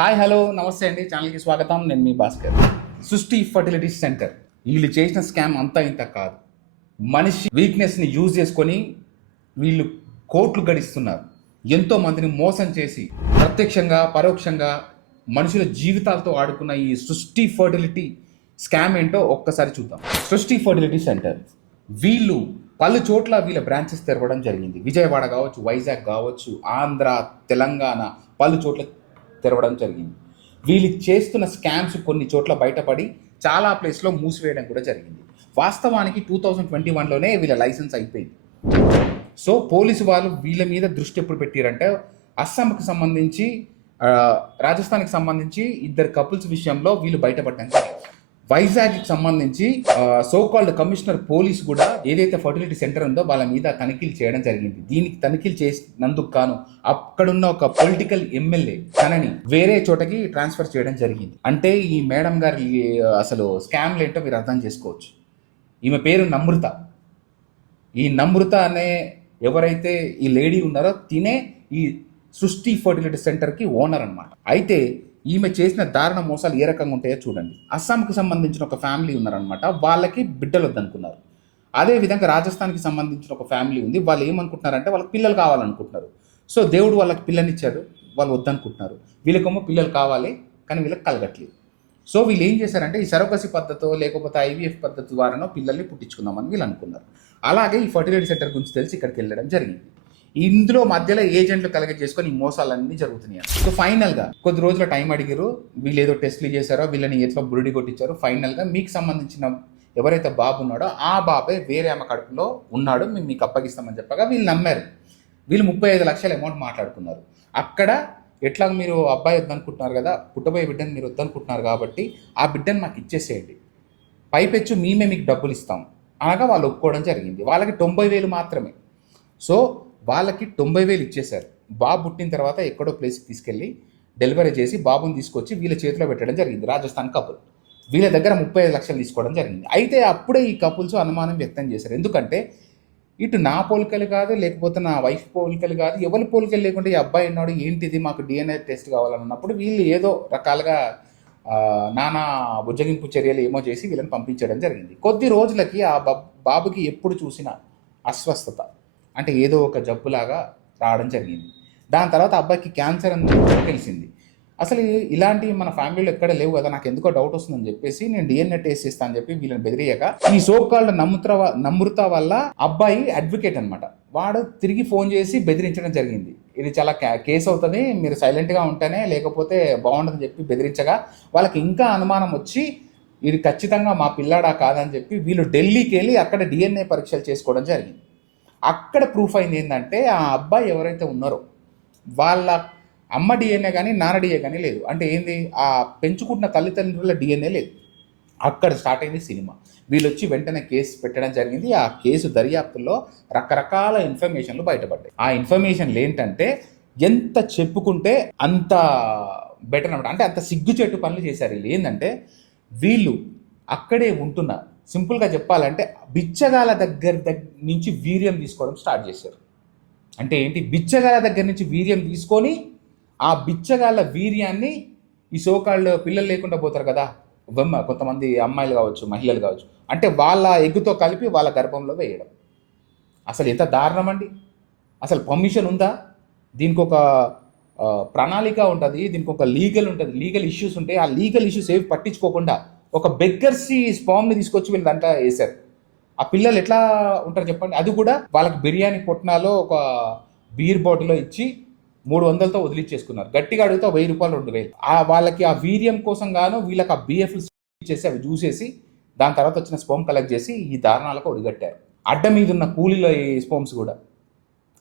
Hi hello నమస్తే అండి, ఛానల్కి స్వాగతం. నేను మీ భాస్కర్. సృష్టి ఫర్టిలిటీ సెంటర్ వీళ్ళు చేసిన స్కామ్ అంతా ఇంత కాదు. మనిషి వీక్నెస్ని యూజ్ చేసుకొని వీళ్ళు కోట్లు గడిస్తున్నారు. ఎంతో మందిని మోసం చేసి ప్రత్యక్షంగా పరోక్షంగా మనుషుల జీవితాలతో ఆడుకున్న ఈ సృష్టి ఫర్టిలిటీ స్కామ్ ఏంటో ఒక్కసారి చూద్దాం. సృష్టి ఫర్టిలిటీ సెంటర్ వీళ్ళు పలు చోట్ల వీళ్ళ బ్రాంచెస్ తెరవడం జరిగింది. విజయవాడ కావచ్చు, వైజాగ్ కావచ్చు, ఆంధ్ర, తెలంగాణ పలు చోట్ల తెరవడం జరిగింది. వీళ్ళు చేస్తున్న స్కామ్స్ కొన్ని చోట్ల బయటపడి చాలా ప్లేస్లో మూసివేయడం కూడా జరిగింది. వాస్తవానికి 2021లోనే వీళ్ళ లైసెన్స్ అయిపోయింది. సో పోలీసు వాళ్ళు వీళ్ళ మీద దృష్టి ఎప్పుడు పెట్టారంటే అస్సాంకి సంబంధించి రాజస్థాన్కి సంబంధించి ఇద్దరు కపుల్స్ విషయంలో వీళ్ళు బయటపడ్డాక వైజాగ్కి సంబంధించి సోకాల్డ్ కమిషనర్ పోలీస్ కూడా ఏదైతే ఫర్టిలిటీ సెంటర్ ఉందో వాళ్ళ మీద తనిఖీలు చేయడం జరిగింది. దీనికి తనిఖీలు చేసినందుకు గాను అక్కడున్న ఒక పొలిటికల్ ఎమ్మెల్యే తనని వేరే చోటకి ట్రాన్స్ఫర్ చేయడం జరిగింది. అంటే ఈ మేడం గారి అసలు స్కామ్లు ఏంటో మీరు అర్థం చేసుకోవచ్చు. ఈమె పేరు నమ్రత. ఈ నమ్రత అనే ఎవరైతే ఈ లేడీ ఉన్నారో తినే ఈ సృష్టి ఫర్టిలిటీ సెంటర్కి ఓనర్ అనమాట. అయితే ఈమె చేసిన దారుణ మోసాలు ఏ రకంగా ఉంటాయో చూడండి. అస్సాంకి సంబంధించిన ఒక ఫ్యామిలీ ఉన్నారనమాట, వాళ్ళకి బిడ్డలు వద్దనుకున్నారు. అదేవిధంగా రాజస్థాన్కి సంబంధించిన ఒక ఫ్యామిలీ ఉంది, వాళ్ళు ఏమనుకుంటున్నారంటే వాళ్ళకి పిల్లలు కావాలనుకుంటున్నారు. సో దేవుడు వాళ్ళకి పిల్లనిచ్చారు, వాళ్ళు వద్దనుకుంటున్నారు. వీళ్ళకేమో పిల్లలు కావాలి కానీ వీళ్ళకి కలగట్లేదు. సో వీళ్ళు ఏం చేశారంటే ఈ సరోగసి పద్ధతో లేకపోతే ఐవీఎఫ్ పద్ధతి ద్వారానో పిల్లల్ని పుట్టించుకుందామని వీళ్ళు అనుకున్నారు. అలాగే ఈ ఫర్టిలిటీ సెంటర్ గురించి తెలిసి ఇక్కడికి వెళ్ళడం జరిగింది. ఇందులో మధ్యలో ఏజెంట్లు కలెక్ట్ చేసుకొని ఈ మోసాలన్నీ జరుగుతున్నాయి. సో ఫైనల్గా కొద్ది రోజుల టైం అడిగారు, వీళ్ళు ఏదో టెస్ట్లు చేశారో వీళ్ళని ఎట్లా బురిడి కొట్టించారు. ఫైనల్గా మీకు సంబంధించిన ఎవరైతే బాబు ఉన్నాడో ఆ బాబే వేరే ఆమె కడుపులో ఉన్నాడు, మేము మీకు అప్పగిస్తామని చెప్పగా వీళ్ళు నమ్మారు. వీళ్ళు 35 లక్షల అమౌంట్ మాట్లాడుకున్నారు. అక్కడ ఎట్లా మీరు అబ్బాయి వద్దనుకుంటున్నారు కదా, పుట్టబోయే బిడ్డను మీరు వద్దనుకుంటున్నారు కాబట్టి ఆ బిడ్డను మాకు ఇచ్చేసేయండి, పైపెచ్చు మేమే మీకు డబ్బులు ఇస్తాం అనగా వాళ్ళు ఒప్పుకోవడం జరిగింది. వాళ్ళకి 90,000 మాత్రమే. సో వాళ్ళకి 90,000 ఇచ్చేశారు. బాబు పుట్టిన తర్వాత ఎక్కడో ప్లేస్కి తీసుకెళ్ళి డెలివరీ చేసి బాబుని తీసుకొచ్చి వీళ్ళ చేతిలో పెట్టడం జరిగింది. రాజస్థాన్ కపుల్ వీళ్ళ దగ్గర 35 లక్షలు తీసుకోవడం జరిగింది. అయితే అప్పుడే ఈ కపుల్స్ అనుమానం వ్యక్తం చేశారు. ఎందుకంటే ఇటు నా పోలికలు కాదు, లేకపోతే నా వైఫ్ పోలికలు కాదు, ఎవరి పోలికలు లేకుండా ఈ అబ్బాయి ఉన్నాడు, ఏంటిది మాకు DNA టెస్ట్ కావాలన్నప్పుడు వీళ్ళు ఏదో రకాలుగా నానా బుజ్జగింపు చర్యలు ఏమో చేసి వీళ్ళని పంపించడం జరిగింది. కొద్ది రోజులకి ఆ బాబుకి ఎప్పుడు చూసినా అస్వస్థత, అంటే ఏదో ఒక జబ్బులాగా రావడం జరిగింది. దాని తర్వాత అబ్బాయికి క్యాన్సర్ అని తెలిసింది. అసలు ఇలాంటివి మన ఫ్యామిలీలో ఎక్కడ లేవు కదా, నాకు ఎందుకో డౌట్ వస్తుందని చెప్పేసి నేను DNA టెస్ట్ చేస్తాను అని చెప్పి వీళ్ళని బెదిరియక ఈ సోకాల్డ్ నమ్రత వల్ల అబ్బాయి అడ్వకేట్ అనమాట, వాడు తిరిగి ఫోన్ చేసి బెదిరించడం జరిగింది. ఇది చాలా కేసు అవుతుంది, మీరు సైలెంట్గా ఉంటేనే, లేకపోతే బాగుండదని చెప్పి బెదిరించగా వాళ్ళకి ఇంకా అనుమానం వచ్చి ఇది ఖచ్చితంగా మా పిల్లాడా కాదని చెప్పి వీళ్ళు ఢిల్లీకి వెళ్ళి అక్కడ DNA పరీక్షలు చేసుకోవడం జరిగింది. అక్కడ ప్రూఫ్ అయింది ఏంటంటే ఆ అబ్బాయి ఎవరైతే ఉన్నారో వాళ్ళ అమ్మ DNA కానీ నాన్న DNA కానీ లేదు. అంటే ఏంది, ఆ పెంచుకుంటున్న తల్లిదండ్రుల DNA లేదు. అక్కడ స్టార్ట్ అయింది సినిమా. వీళ్ళు వచ్చి వెంటనే కేసు పెట్టడం జరిగింది. ఆ కేసు దర్యాప్తుల్లో రకరకాల ఇన్ఫర్మేషన్లు బయటపడ్డాయి. ఆ ఇన్ఫర్మేషన్లు ఏంటంటే ఎంత చెప్పుకుంటే అంత బెటర్ అనమాట. అంటే అంత సిగ్గుచెట్టు పనులు చేశారు వీళ్ళు. ఏంటంటే వీళ్ళు అక్కడే ఉంటున్న, సింపుల్గా చెప్పాలంటే బిచ్చగాల దగ్గర నుంచి వీర్యం తీసుకోవడం స్టార్ట్ చేశారు. అంటే ఏంటి, బిచ్చగాల దగ్గర నుంచి వీర్యం తీసుకొని ఆ బిచ్చగాళ్ళ వీర్యాన్ని ఈ సోకాళ్ళు పిల్లలు లేకుండా పోతారు కదా, కొంతమంది అమ్మాయిలు కావచ్చు, మహిళలు కావచ్చు, అంటే వాళ్ళ ఎగ్గుతో కలిపి వాళ్ళ గర్భంలో వేయడం. అసలు ఎంత దారుణం అండి. అసలు పర్మిషన్ ఉందా? దీనికి ఒక ప్రణాళిక ఉంటుంది, దీనికి ఒక లీగల్ ఉంటుంది, లీగల్ ఇష్యూస్ ఉంటాయి. ఆ లీగల్ ఇష్యూస్ ఏవి పట్టించుకోకుండా ఒక బెగ్గర్సీ స్పామ్ని తీసుకొచ్చి వీళ్ళు దాంట్లో వేశారు. ఆ పిల్లలు ఎట్లా ఉంటారు చెప్పండి. అది కూడా వాళ్ళకి బిర్యానీ పొట్నాలో ఒక బీర్ బాటిల్లో ఇచ్చి 300తో వదిలిచ్చేసుకున్నారు. గట్టిగా అడిగితే 1000 రూపాయలు 2000. వాళ్ళకి ఆ వీర్యం కోసం గాను వీళ్ళకి ఆ బిఎఫ్లు ఇచ్చేసి అవి చూసేసి దాని తర్వాత వచ్చిన స్పోమ్ కలెక్ట్ చేసి ఈ దారుణాలకు ఒడిగట్టారు. అడ్డ మీద ఉన్న కూలీలో ఈ స్పోమ్స్ కూడా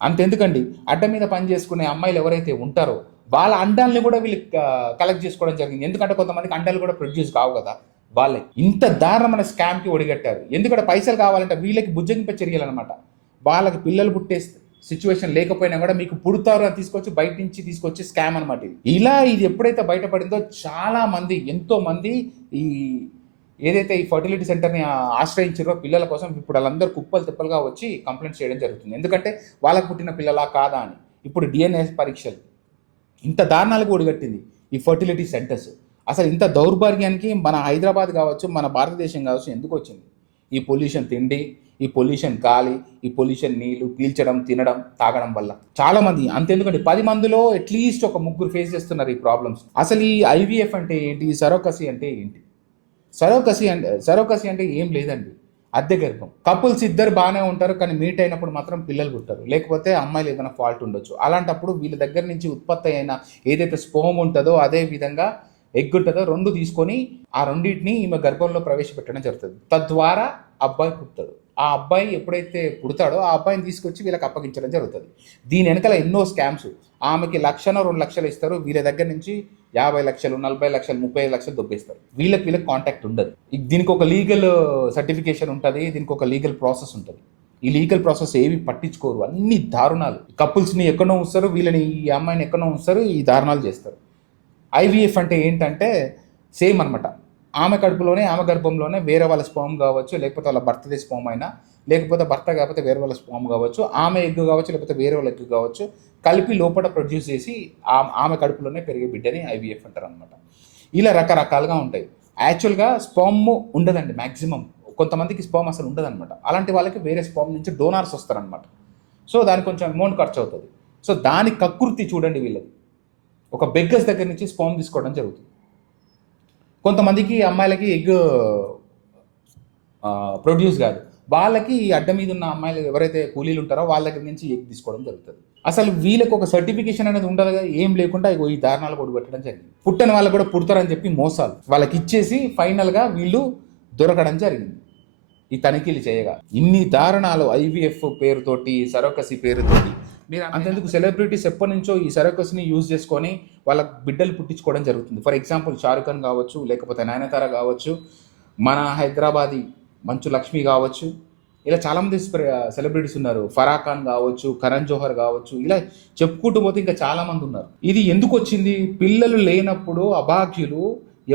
అంతెందుకండి, అడ్డ మీద పని చేసుకునే అమ్మాయిలు ఎవరైతే ఉంటారో వాళ్ళ అండాలని కూడా వీళ్ళు కలెక్ట్ చేసుకోవడం జరిగింది. ఎందుకంటే కొంతమందికి అండాలు కూడా ప్రొడ్యూస్ కావు కదా, వాళ్ళే ఇంత దారుణమైన స్కామ్కి ఒడిగట్టారు. ఎందుకంటే పైసలు కావాలంటే వీళ్ళకి బుజ్జగింపే చర్యలు అనమాట. వాళ్ళకి పిల్లలు పుట్టే సిచ్యువేషన్ లేకపోయినా కూడా మీకు పుడతారు అని బయట నుంచి తీసుకొచ్చి స్కామ్ అనమాట. ఇది ఎప్పుడైతే బయటపడిందో చాలా మంది, ఎంతో మంది ఈ ఏదైతే ఈ ఫర్టిలిటీ సెంటర్ని ఆశ్రయించారో పిల్లల కోసం ఇప్పుడు వాళ్ళందరూ కుప్పలు తిప్పలుగా వచ్చి కంప్లైంట్ చేయడం జరుగుతుంది. ఎందుకంటే వాళ్ళకు పుట్టిన పిల్లలా కాదా అని. ఇప్పుడు DNA పరీక్షలు ఇంత దారుణాలకు ఒడిగట్టింది. ఈ ఫర్టిలిటీ సెంటర్స్. అసలు ఇంత దౌర్భాగ్యానికి మన హైదరాబాద్ కావచ్చు, మన భారతదేశం కావచ్చు ఎందుకు వచ్చింది? ఈ పొల్యూషన్ తిండి, ఈ పొల్యూషన్ గాలి, ఈ పొల్యూషన్ నీళ్లు పీల్చడం, తినడం, తాగడం వల్ల. చాలా మంది అంతెందుకంటే 10 మందిలో అట్లీస్ట్ ఒక ముగ్గురు ఫేస్ చేస్తున్నారు ఈ ప్రాబ్లమ్స్. అసలు ఈ ఐవీఎఫ్ అంటే ఏంటి? సరోగసీ అంటే ఏంటి? సరోగసీ అంటే ఏం లేదండి, అద్దె గర్భం. కపుల్స్ ఇద్దరు బాగానే ఉంటారు, కానీ మీట్ అయినప్పుడు మాత్రం పిల్లలు పుట్టారు, లేకపోతే అమ్మాయిలు ఏదైనా ఫాల్ట్ ఉండొచ్చు. అలాంటప్పుడు వీళ్ళ దగ్గర నుంచి ఉత్పత్తి అయిన ఏదైతే స్పోమ్ ఉంటుందో అదే విధంగా ఎగ్ ఉంటుందో రెండు తీసుకొని ఆ రెండింటిని ఈమె గర్భంలో ప్రవేశపెట్టడం జరుగుతుంది. తద్వారా అబ్బాయి పుడతాడు. ఆ అబ్బాయి ఎప్పుడైతే పుడతాడో ఆ అబ్బాయిని తీసుకొచ్చి వీళ్ళకి అప్పగించడం జరుగుతుంది. దీని వెనకాల ఎన్నో స్కామ్స్. ఆమెకి 1,00,000-2,00,000 ఇస్తారు, వీళ్ళ దగ్గర నుంచి 50 లక్షలు, 40 లక్షలు, 35 లక్షలు దొబ్బేస్తారు. వీళ్ళకి కాంటాక్ట్ ఉండదు. దీనికి ఒక లీగల్ సర్టిఫికేషన్ ఉంటుంది, దీనికి ఒక లీగల్ ప్రాసెస్ ఉంటుంది. ఈ లీగల్ ప్రాసెస్ ఏవి పట్టించుకోరు, అన్ని దారుణాలు. కపుల్స్ని ఎక్కడో ఉంచుతారు, వీళ్ళని ఈ అమ్మాయిని ఎక్కడో ఉంచుతారు, ఈ దారుణాలు చేస్తారు. ఐవీఎఫ్ అంటే ఏంటంటే సేమ్ అనమాట. ఆమె కడుపులోనే, ఆమె గర్భంలోనే వేరే వాళ్ళ స్పామ్ కావచ్చు, లేకపోతే వాళ్ళ భర్తది స్పామ్ అయినా, లేకపోతే భర్త కాకపోతే వేరే వాళ్ళ స్పామ్ కావచ్చు, ఆమె ఎగ్ కావచ్చు, లేకపోతే వేరే వాళ్ళ ఎగ్ కావచ్చు, కలిపి లోపల ప్రొడ్యూస్ చేసి ఆమె కడుపులోనే పెరిగే బిడ్డని ఐవీఎఫ్ అంటారు అనమాట. ఇలా రకరకాలుగా ఉంటాయి. యాక్చువల్గా స్పామ్ ఉండదండి మ్యాక్సిమం. కొంతమందికి స్పామ్ అసలు ఉండదన్నమాట. అలాంటి వాళ్ళకి వేరే స్పామ్ నుంచి డోనార్స్ వస్తారనమాట. సో దానికి కొంచెం అమౌంట్ ఖర్చు అవుతుంది. సో దాని కకృతి చూడండి వీళ్ళది. ఒక బెగ్గర్స్ దగ్గర నుంచి స్పామ్ తీసుకోవడం జరుగుతుంది. కొంతమందికి అమ్మాయిలకి ఎగ్ ప్రొడ్యూస్ కాదు, వాళ్ళకి ఈ అడ్డ మీద ఉన్న అమ్మాయిలు ఎవరైతే కూలీలు ఉంటారో వాళ్ళ దగ్గర నుంచి ఎగ్ తీసుకోవడం జరుగుతుంది. అసలు వీళ్ళకి ఒక సర్టిఫికేషన్ అనేది ఉండదు కదా, ఏం లేకుండా ఈ దారుణాలు పొడిపెట్టడం జరిగింది. పుట్టని వాళ్ళు కూడా పుడతారని చెప్పి మోసాలు వాళ్ళకి ఇచ్చేసి ఫైనల్గా వీళ్ళు దొరకడం జరిగింది ఈ తనిఖీలు చేయగా. ఇన్ని దారుణాలు ఐవీఎఫ్ పేరుతోటి, సరోగసీ పేరుతోటి. మీరు అంతెందుకు సెలబ్రిటీస్ ఎప్పటి నుంచో ఈ సరోగసీని యూజ్ చేసుకొని వాళ్ళ బిడ్డలు పుట్టించుకోవడం జరుగుతుంది. ఫర్ ఎగ్జాంపుల్ షారుఖ్ ఖాన్ కావచ్చు, లేకపోతే నయనతార కావచ్చు, మన హైదరాబాదీ మంచు లక్ష్మి కావచ్చు, ఇలా చాలామంది సెలబ్రిటీస్ ఉన్నారు. ఫరా ఖాన్ కావచ్చు, కరణ్ జోహర్ కావచ్చు, ఇలా చెప్పుకుంటూ పోతే ఇంకా చాలామంది ఉన్నారు. ఇది ఎందుకు వచ్చింది? పిల్లలు లేనప్పుడు అభాగ్యులు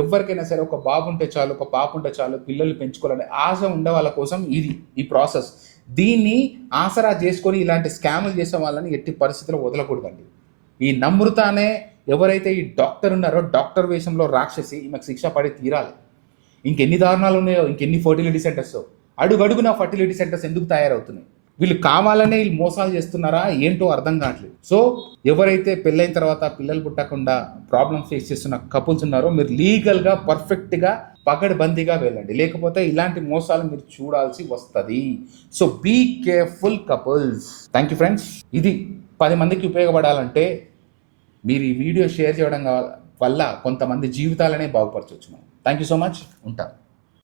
ఎవరికైనా సరే ఒక బాబు ఉంటే చాలు, ఒక పాప ఉంటే చాలు, పిల్లలు పెంచుకోవాలనే ఆశ ఉండే వాళ్ళ కోసం ఈ ప్రాసెస్. దీన్ని ఆసరా చేసుకొని ఇలాంటి స్కాములు చేసే వాళ్ళని ఎట్టి పరిస్థితుల్లో వదలకూడదండి. ఈ నమ్రత అనే ఎవరైతే ఈ డాక్టర్ ఉన్నారో, డాక్టర్ వేషంలో రాక్షసి, ఈమెకు శిక్ష పడి తీరాలి. ఇంకెన్ని దారుణాలు ఉన్నాయో, ఇంకెన్ని ఫర్టిలిటీ సెంటర్స్, అడుగడుగున ఫర్టిలిటీ సెంటర్స్ ఎందుకు తయారవుతున్నాయి? వీళ్ళు కావాలనే వీళ్ళు మోసాలు చేస్తున్నారా ఏంటో అర్థం కావట్లేదు. సో ఎవరైతే పెళ్ళైన తర్వాత పిల్లలు పుట్టకుండా ప్రాబ్లమ్ ఫేస్ చేస్తున్న కపుల్స్ ఉన్నారో, మీరు లీగల్గా పర్ఫెక్ట్గా పకడ్బందీగా వెళ్ళండి, లేకపోతే ఇలాంటి మోసాలు మీరు చూడాల్సి వస్తుంది. So be careful couples. Thank you friends. ఇది 10 మందికి ఉపయోగపడాలంటే మీరు ఈ వీడియో షేర్ చేయడం వల్ల కొంతమంది జీవితాలనే బాగుపరచవచ్చు మనం. Thank you so much. ఉంటా.